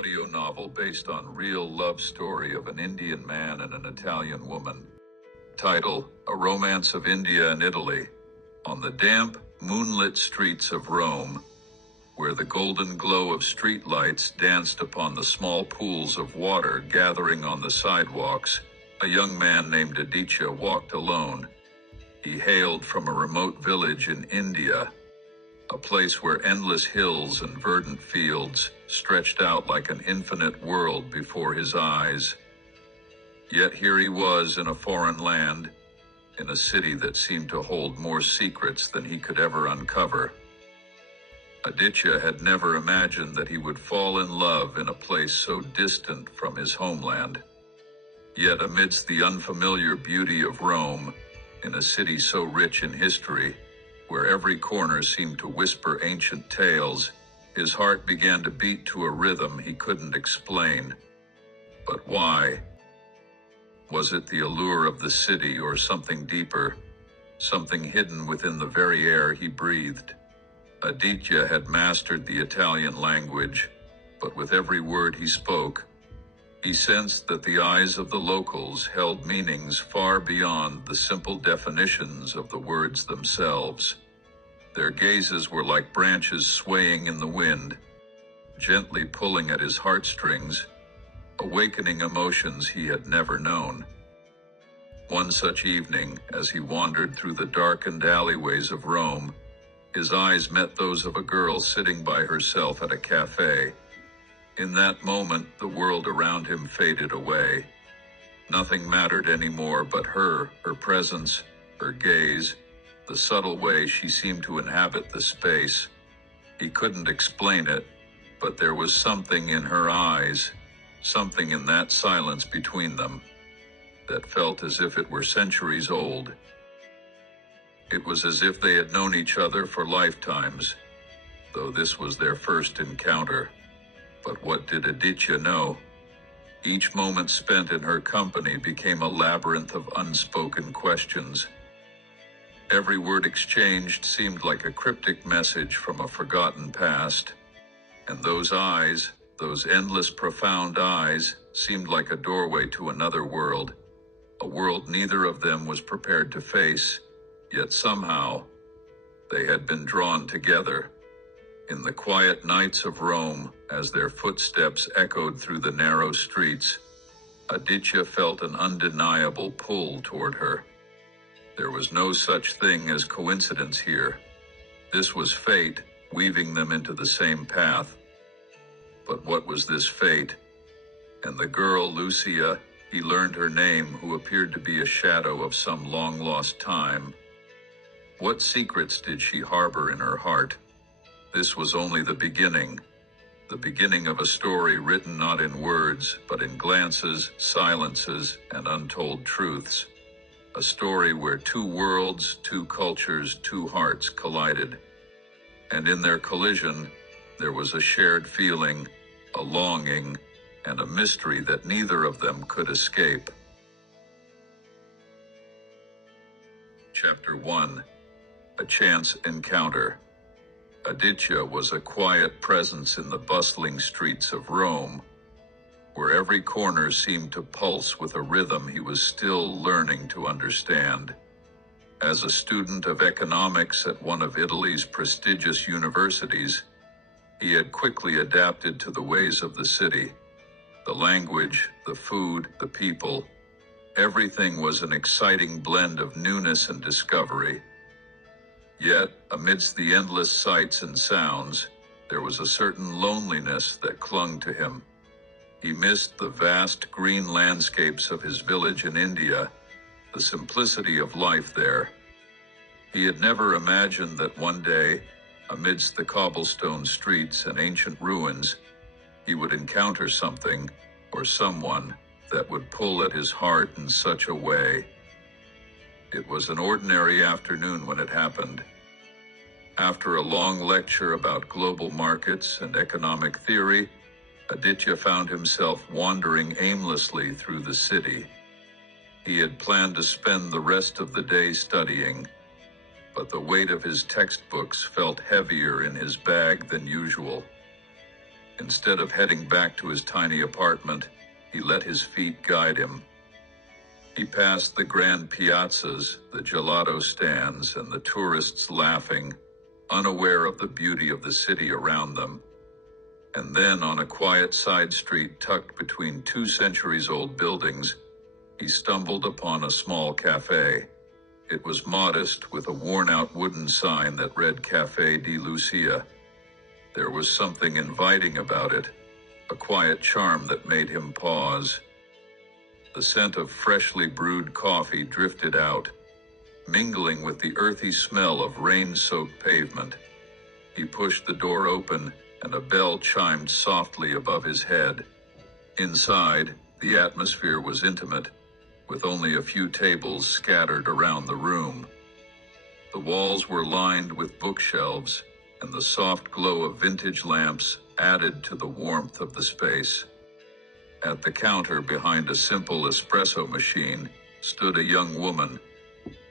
audio novel based on real love story of an Indian man and an Italian woman. Title: A Romance of India and Italy. On the damp, moonlit streets of Rome, where the golden glow of streetlights danced upon the small pools of water gathering on the sidewalks, a young man named Aditya walked alone. He hailed from a remote village in India, a place where endless hills and verdant fields stretched out like an infinite world before his eyes. Yet here he was in a foreign land, in a city that seemed to hold more secrets than he could ever uncover. Aditya had never imagined that he would fall in love in a place so distant from his homeland. Yet amidst the unfamiliar beauty of Rome, in a city so rich in history, where every corner seemed to whisper ancient tales, his heart began to beat to a rhythm he couldn't explain. But why? Was it the allure of the city or something deeper, something hidden within the very air he breathed? Aditya had mastered the Italian language, but with every word he spoke, he sensed that the eyes of the locals held meanings far beyond the simple definitions of the words themselves. Their gazes were like branches swaying in the wind, gently pulling at his heartstrings, awakening emotions he had never known. One such evening, as he wandered through the darkened alleyways of Rome, his eyes met those of a girl sitting by herself at a cafe. In that moment, the world around him faded away. Nothing mattered anymore but her presence, her gaze, the subtle way she seemed to inhabit the space. He couldn't explain it, but there was something in her eyes, something in that silence between them, that felt as if it were centuries old. It was as if they had known each other for lifetimes, though this was their first encounter. But what did Aditya know? Each moment spent in her company became a labyrinth of unspoken questions. Every word exchanged seemed like a cryptic message from a forgotten past. And those eyes, those endless profound eyes, seemed like a doorway to another world, a world neither of them was prepared to face, yet somehow they had been drawn together. In the quiet nights of Rome, as their footsteps echoed through the narrow streets, Aditya felt an undeniable pull toward her. There was no such thing as coincidence here. This was fate, weaving them into the same path. But what was this fate? And the girl, Lucia, he learned her name, who appeared to be a shadow of some long-lost time. What secrets did she harbor in her heart? This was only the beginning of a story written not in words, but in glances, silences, and untold truths. A story where two worlds, two cultures, two hearts collided. And in their collision, there was a shared feeling, a longing, and a mystery that neither of them could escape. Chapter 1. A Chance Encounter. Aditya was a quiet presence in the bustling streets of Rome, where every corner seemed to pulse with a rhythm he was still learning to understand. As a student of economics at one of Italy's prestigious universities, he had quickly adapted to the ways of the city. The language, the food, the people, everything was an exciting blend of newness and discovery. Yet, amidst the endless sights and sounds, there was a certain loneliness that clung to him. He missed the vast green landscapes of his village in India, the simplicity of life there. He had never imagined that one day, amidst the cobblestone streets and ancient ruins, he would encounter something or someone that would pull at his heart in such a way. It was an ordinary afternoon when it happened. After a long lecture about global markets and economic theory, Aditya found himself wandering aimlessly through the city. He had planned to spend the rest of the day studying, but the weight of his textbooks felt heavier in his bag than usual. Instead of heading back to his tiny apartment, he let his feet guide him. He passed the grand piazzas, the gelato stands, and the tourists laughing, unaware of the beauty of the city around them. And then, on a quiet side street tucked between 2 centuries-old buildings, he stumbled upon a small cafe. It was modest, with a worn-out wooden sign that read Café di Lucia. There was something inviting about it, a quiet charm that made him pause. The scent of freshly brewed coffee drifted out, mingling with the earthy smell of rain-soaked pavement. He pushed the door open, and a bell chimed softly above his head. Inside, the atmosphere was intimate, with only a few tables scattered around the room. The walls were lined with bookshelves, and the soft glow of vintage lamps added to the warmth of the space. At the counter behind a simple espresso machine stood a young woman.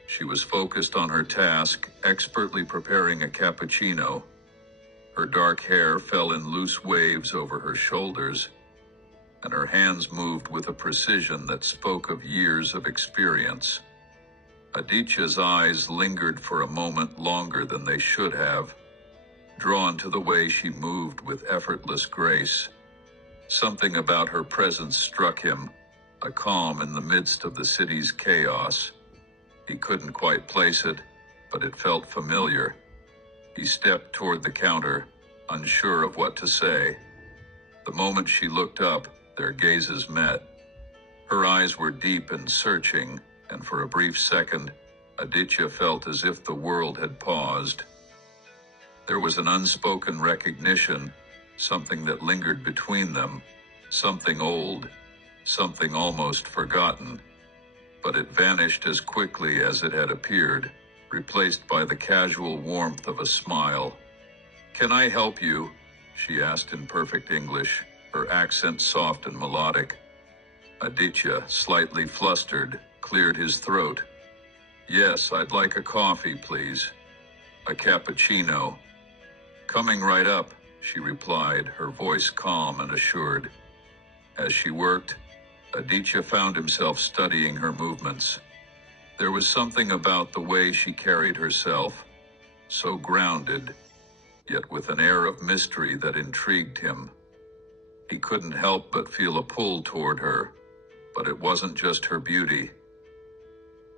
She was focused on her task, expertly preparing a cappuccino. Her dark hair fell in loose waves over her shoulders, and her hands moved with a precision that spoke of years of experience. Aditya's eyes lingered for a moment longer than they should have, drawn to the way she moved with effortless grace. Something about her presence struck him, a calm in the midst of the city's chaos. He couldn't quite place it, but it felt familiar. He stepped toward the counter, unsure of what to say. The moment she looked up, their gazes met. Her eyes were deep and searching, and for a brief second, Aditya felt as if the world had paused. There was an unspoken recognition, something that lingered between them, something old, something almost forgotten. But it vanished as quickly as it had appeared, replaced by the casual warmth of a smile. "Can I help you?" she asked in perfect English, her accent soft and melodic. Aditya, slightly flustered, cleared his throat. "Yes, I'd like a coffee, please. A cappuccino." "Coming right up," she replied, her voice calm and assured. As she worked, Aditya found himself studying her movements. There was something about the way she carried herself, so grounded, yet with an air of mystery that intrigued him. He couldn't help but feel a pull toward her, but it wasn't just her beauty.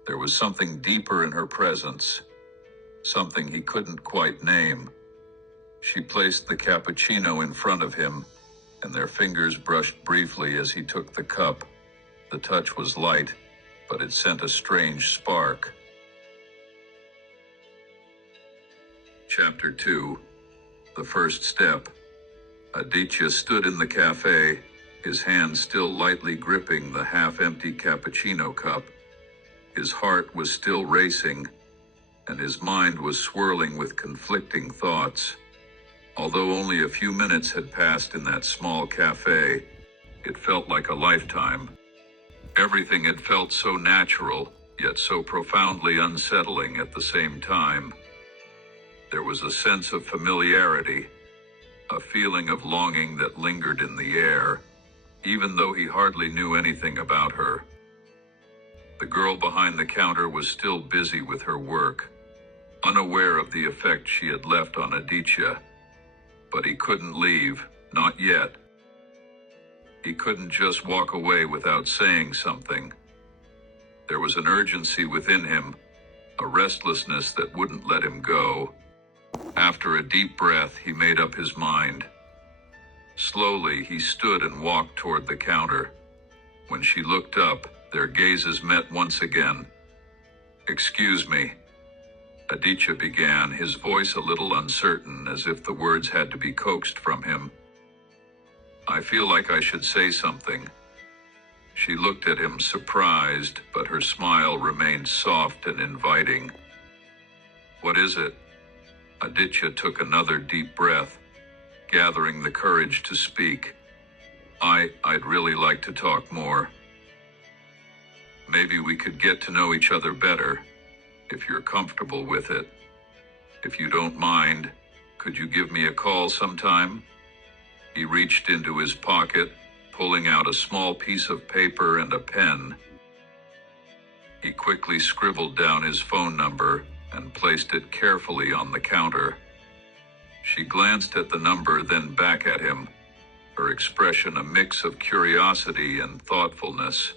There was something deeper in her presence, something he couldn't quite name. She placed the cappuccino in front of him, and their fingers brushed briefly as he took the cup. The touch was light, but it sent a strange spark. Chapter 2. The First Step. Aditya stood in the cafe, his hand still lightly gripping the half-empty cappuccino cup. His heart was still racing, and his mind was swirling with conflicting thoughts. Although only a few minutes had passed in that small cafe, it felt like a lifetime. Everything had felt so natural, yet so profoundly unsettling at the same time. There was a sense of familiarity, a feeling of longing that lingered in the air, even though he hardly knew anything about her. The girl behind the counter was still busy with her work, unaware of the effect she had left on Aditya. But he couldn't leave, not yet. He couldn't just walk away without saying something. There was an urgency within him, a restlessness that wouldn't let him go. After a deep breath, he made up his mind. Slowly, he stood and walked toward the counter. When she looked up, their gazes met once again. "Excuse me," Aditya began, his voice a little uncertain, as if the words had to be coaxed from him. "I feel like I should say something." She looked at him, surprised, but her smile remained soft and inviting. "What is it?" Aditya took another deep breath, gathering the courage to speak. I'd really like to talk more. Maybe we could get to know each other better, if you're comfortable with it. If you don't mind, could you give me a call sometime?" He reached into his pocket, pulling out a small piece of paper and a pen. He quickly scribbled down his phone number and placed it carefully on the counter. She glanced at the number, then back at him, her expression a mix of curiosity and thoughtfulness.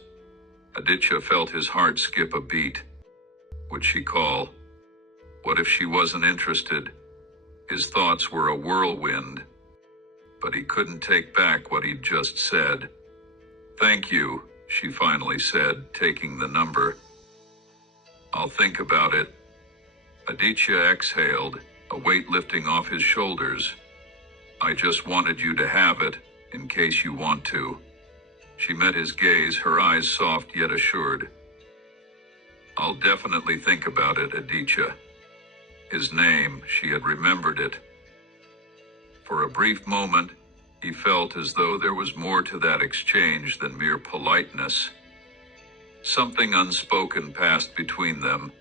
Aditya felt his heart skip a beat. Would she call? What if she wasn't interested? His thoughts were a whirlwind, but he couldn't take back what he'd just said. "Thank you," she finally said, taking the number. "I'll think about it." Aditya exhaled, a weight lifting off his shoulders. "I just wanted you to have it, in case you want to." She met his gaze, her eyes soft yet assured. "I'll definitely think about it, Aditya." His name, she had remembered it. For a brief moment, he felt as though there was more to that exchange than mere politeness. Something unspoken passed between them,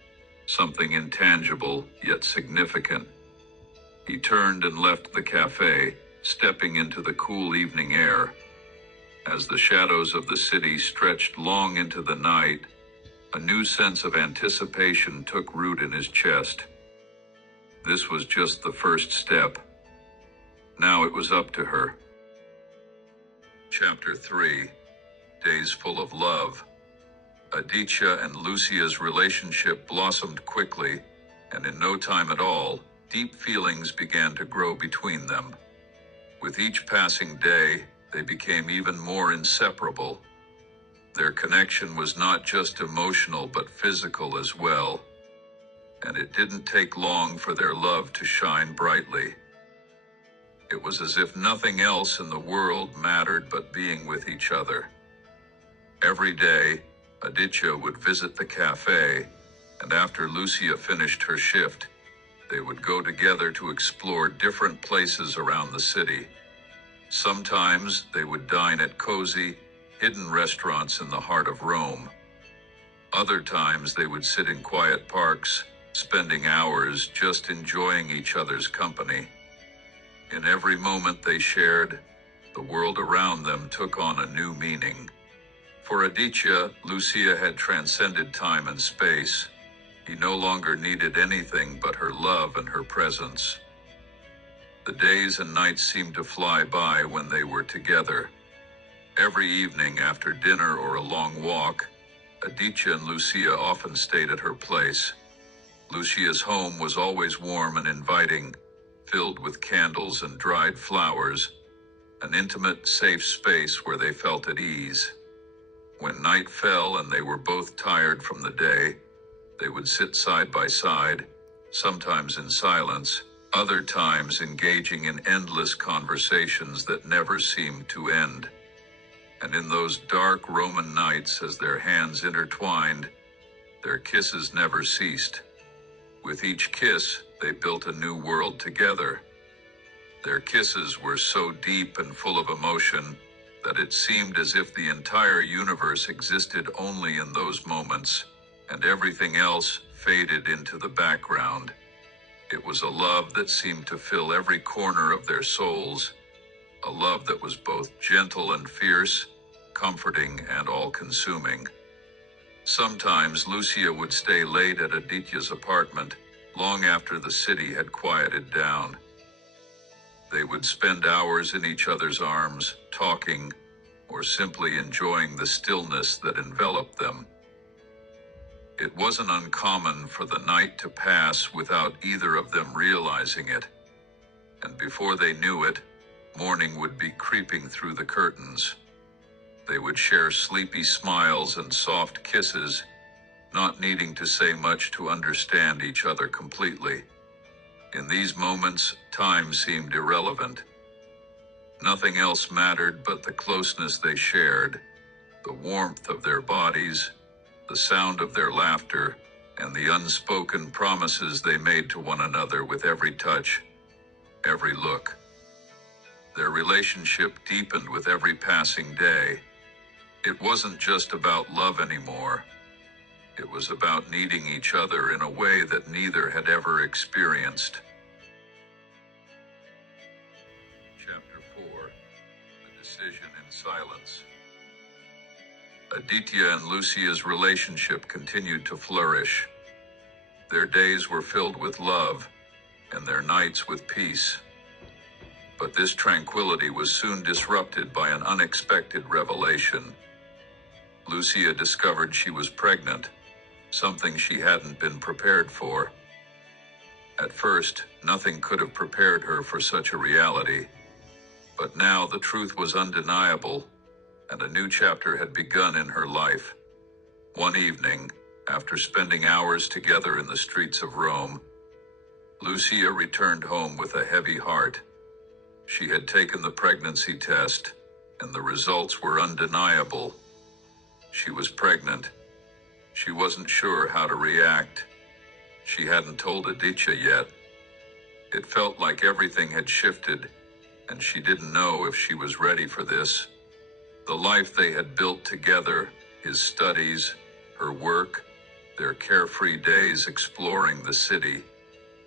something intangible yet significant. He turned and left the cafe, stepping into the cool evening air. As the shadows of the city stretched long into the night, a new sense of anticipation took root in his chest. This was just the first step. Now it was up to her. Chapter 3. Days full of love. Aditya and Lucia's relationship blossomed quickly, and in no time at all, deep feelings began to grow between them. With each passing day, they became even more inseparable. Their connection was not just emotional but physical as well, and it didn't take long for their love to shine brightly. It was as if nothing else in the world mattered but being with each other. Every day, Aditya would visit the cafe, and after Lucia finished her shift, they would go together to explore different places around the city. Sometimes they would dine at cozy, hidden restaurants in the heart of Rome. Other times they would sit in quiet parks, spending hours just enjoying each other's company. In every moment they shared, the world around them took on a new meaning. For Aditya, Lucia had transcended time and space. He no longer needed anything but her love and her presence. The days and nights seemed to fly by when they were together. Every evening after dinner or a long walk, Aditya and Lucia often stayed at her place. Lucia's home was always warm and inviting, filled with candles and dried flowers, an intimate, safe space where they felt at ease. When night fell and they were both tired from the day, they would sit side by side, sometimes in silence, other times engaging in endless conversations that never seemed to end. And in those dark Roman nights, as their hands intertwined, their kisses never ceased. With each kiss, they built a new world together. Their kisses were so deep and full of emotion that it seemed as if the entire universe existed only in those moments, and everything else faded into the background. It was a love that seemed to fill every corner of their souls, a love that was both gentle and fierce, comforting and all-consuming. Sometimes Lucia would stay late at Aditya's apartment, long after the city had quieted down. They would spend hours in each other's arms, talking, or simply enjoying the stillness that enveloped them. It wasn't uncommon for the night to pass without either of them realizing it, and before they knew it, morning would be creeping through the curtains. They would share sleepy smiles and soft kisses, not needing to say much to understand each other completely. In these moments, time seemed irrelevant. Nothing else mattered but the closeness they shared, the warmth of their bodies, the sound of their laughter, and the unspoken promises they made to one another with every touch, every look. Their relationship deepened with every passing day. It wasn't just about love anymore. It was about needing each other in a way that neither had ever experienced. Chapter 4. decision in silence. Aditya and Lucia's relationship continued to flourish. Their days were filled with love, and their nights with peace. But this tranquility was soon disrupted by an unexpected revelation. Lucia discovered she was pregnant, something she hadn't been prepared for. At first, nothing could have prepared her for such a reality. But now the truth was undeniable, and a new chapter had begun in her life. One evening, after spending hours together in the streets of Rome, Lucia returned home with a heavy heart. She had taken the pregnancy test, and the results were undeniable. She was pregnant. She wasn't sure how to react. She hadn't told Aditya yet. It felt like everything had shifted, and she didn't know if she was ready for this. The life they had built together, his studies, her work, their carefree days exploring the city,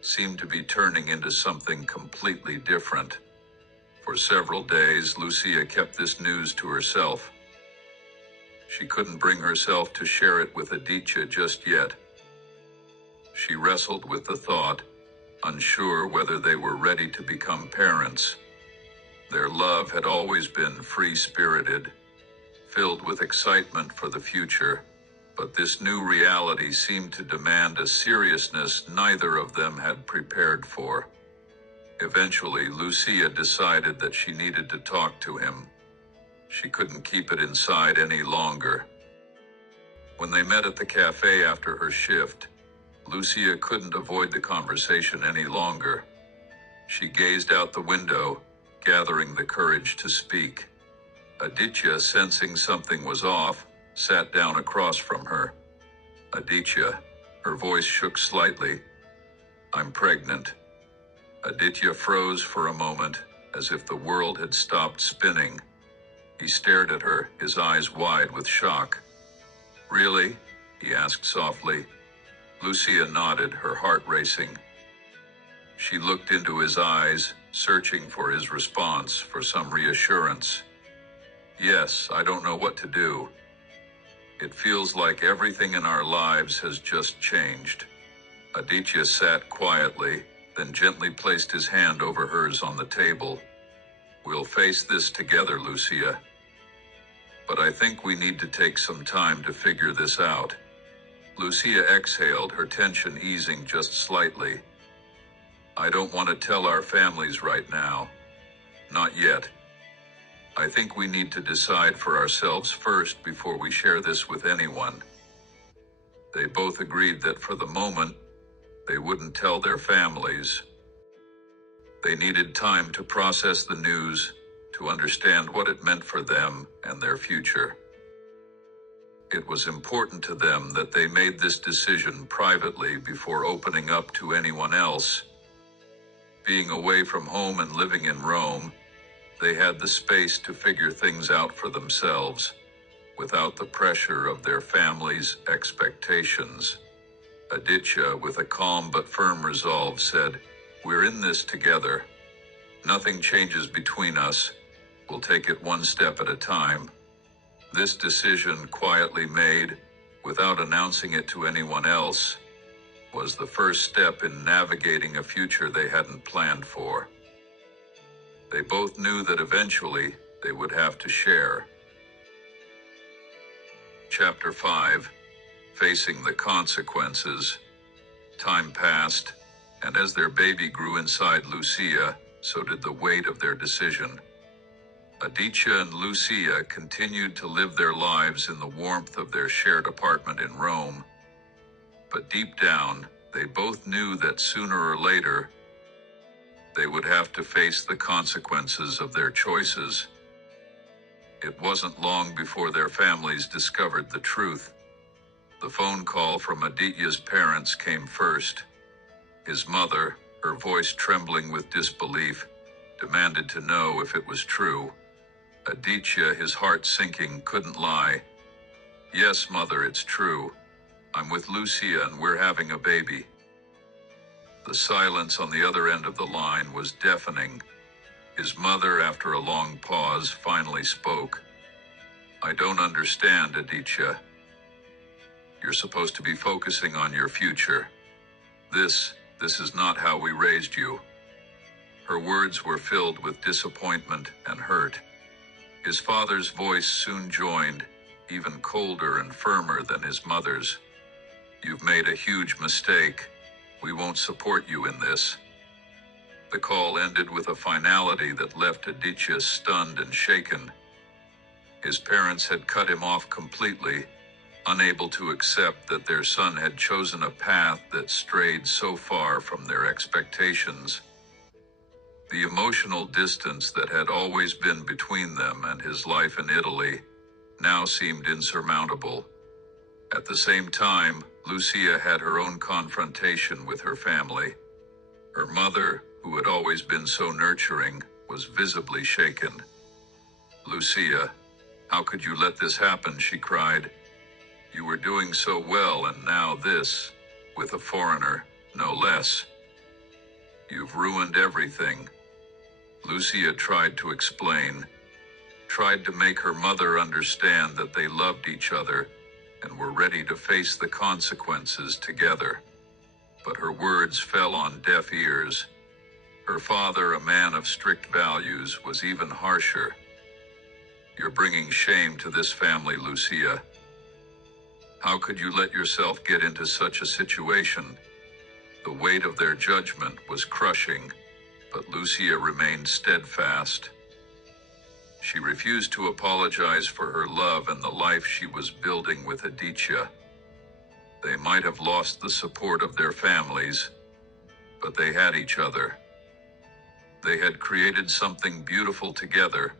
seemed to be turning into something completely different. For several days, Lucia kept this news to herself. She couldn't bring herself to share it with Aditya just yet. She wrestled with the thought, unsure whether they were ready to become parents. Their love had always been free-spirited, filled with excitement for the future, but this new reality seemed to demand a seriousness neither of them had prepared for. Eventually, Lucia decided that she needed to talk to him. She couldn't keep it inside any longer. When they met at the cafe after her shift, Lucia couldn't avoid the conversation any longer. She gazed out the window, gathering the courage to speak. Aditya, sensing something was off, sat down across from her. Aditya, her voice shook slightly. "I'm pregnant." Aditya froze for a moment, as if the world had stopped spinning. He stared at her, his eyes wide with shock. "Really?" he asked softly. Lucia nodded, her heart racing. She looked into his eyes, searching for his response, for some reassurance. "Yes, I don't know what to do. It feels like everything in our lives has just changed." Aditya sat quietly, then gently placed his hand over hers on the table. "We'll face this together, Lucia. But I think we need to take some time to figure this out." Lucia exhaled, her tension easing just slightly. "I don't want to tell our families right now. Not yet. I think we need to decide for ourselves first before we share this with anyone." They both agreed that for the moment, they wouldn't tell their families. They needed time to process the news, to understand what it meant for them and their future. It was important to them that they made this decision privately before opening up to anyone else. Being away from home and living in Rome, they had the space to figure things out for themselves, without the pressure of their family's expectations. Aditya, with a calm but firm resolve, said, "We're in this together. Nothing changes between us. We'll take it one step at a time." This decision, quietly made, without announcing it to anyone else, was the first step in navigating a future they hadn't planned for. They both knew that eventually they would have to share. Chapter 5. Facing the Consequences. Time passed, and as their baby grew inside Lucia, so did the weight of their decision. Aditya and Lucia continued to live their lives in the warmth of their shared apartment in Rome. But deep down, they both knew that sooner or later, they would have to face the consequences of their choices. It wasn't long before their families discovered the truth. The phone call from Aditya's parents came first. His mother, her voice trembling with disbelief, demanded to know if it was true. Aditya, his heart sinking, couldn't lie. "Yes, Mother, it's true. I'm with Lucia and we're having a baby." The silence on the other end of the line was deafening. His mother, after a long pause, finally spoke. "I don't understand, Aditya. You're supposed to be focusing on your future. This is not how we raised you." Her words were filled with disappointment and hurt. His father's voice soon joined, even colder and firmer than his mother's. "You've made a huge mistake. We won't support you in this." The call ended with a finality that left Aditya stunned and shaken. His parents had cut him off completely, unable to accept that their son had chosen a path that strayed so far from their expectations. The emotional distance that had always been between them and his life in Italy now seemed insurmountable. At the same time, Lucia had her own confrontation with her family. Her mother, who had always been so nurturing, was visibly shaken. "Lucia, how could you let this happen?" she cried. "You were doing so well, and now this, with a foreigner, no less. You've ruined everything." Lucia tried to explain, tried to make her mother understand that they loved each other and were ready to face the consequences together. But her words fell on deaf ears. Her father, a man of strict values, was even harsher. "You're bringing shame to this family, Lucia. How could you let yourself get into such a situation?" The weight of their judgment was crushing, but Lucia remained steadfast. She refused to apologize for her love and the life she was building with Aditya. They might have lost the support of their families, but they had each other. They had created something beautiful together,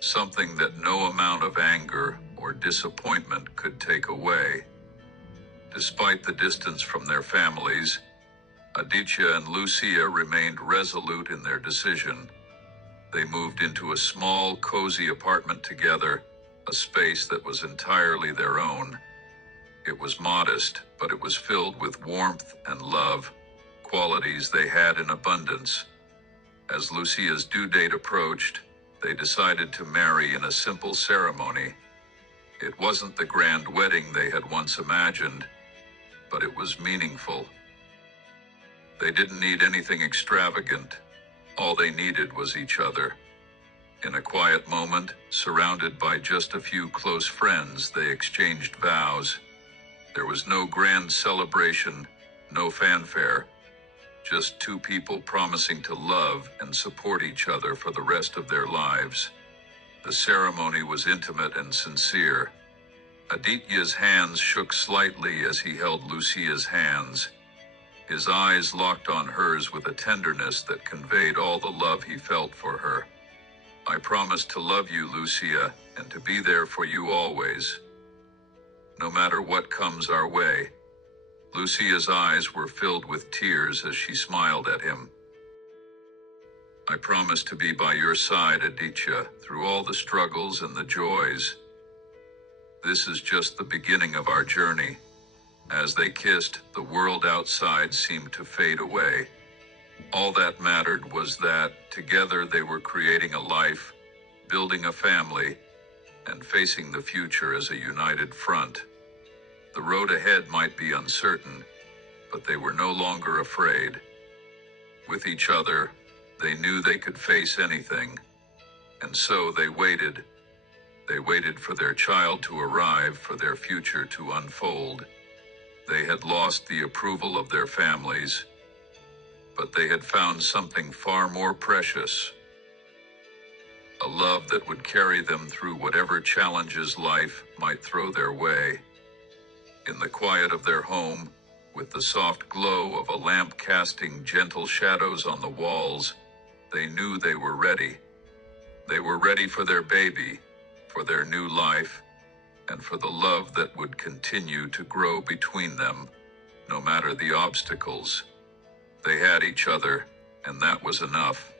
something that no amount of anger or disappointment could take away. Despite the distance from their families, Aditya and Lucia remained resolute in their decision. They moved into a small, cozy apartment together, a space that was entirely their own. It was modest, but it was filled with warmth and love, qualities they had in abundance. As Lucia's due date approached, they decided to marry in a simple ceremony. It wasn't the grand wedding they had once imagined, but it was meaningful. They didn't need anything extravagant. All they needed was each other. In a quiet moment, surrounded by just a few close friends, they exchanged vows. There was no grand celebration, no fanfare, just two people promising to love and support each other for the rest of their lives. The ceremony was intimate and sincere. Aditya's hands shook slightly as he held Lucia's hands. His eyes locked on hers with a tenderness that conveyed all the love he felt for her. "I promise to love you, Lucia, and to be there for you always, no matter what comes our way." Lucia's eyes were filled with tears as she smiled at him. "I promise to be by your side, Aditya, through all the struggles and the joys. This is just the beginning of our journey." As they kissed, the world outside seemed to fade away. All that mattered was that, together, they were creating a life, building a family, and facing the future as a united front. The road ahead might be uncertain, but they were no longer afraid. With each other, they knew they could face anything, and so they waited. They waited for their child to arrive, for their future to unfold. They had lost the approval of their families, but they had found something far more precious. A love that would carry them through whatever challenges life might throw their way. In the quiet of their home, with the soft glow of a lamp casting gentle shadows on the walls, they knew they were ready. They were ready for their baby, for their new life, and for the love that would continue to grow between them, no matter the obstacles. They had each other, and that was enough.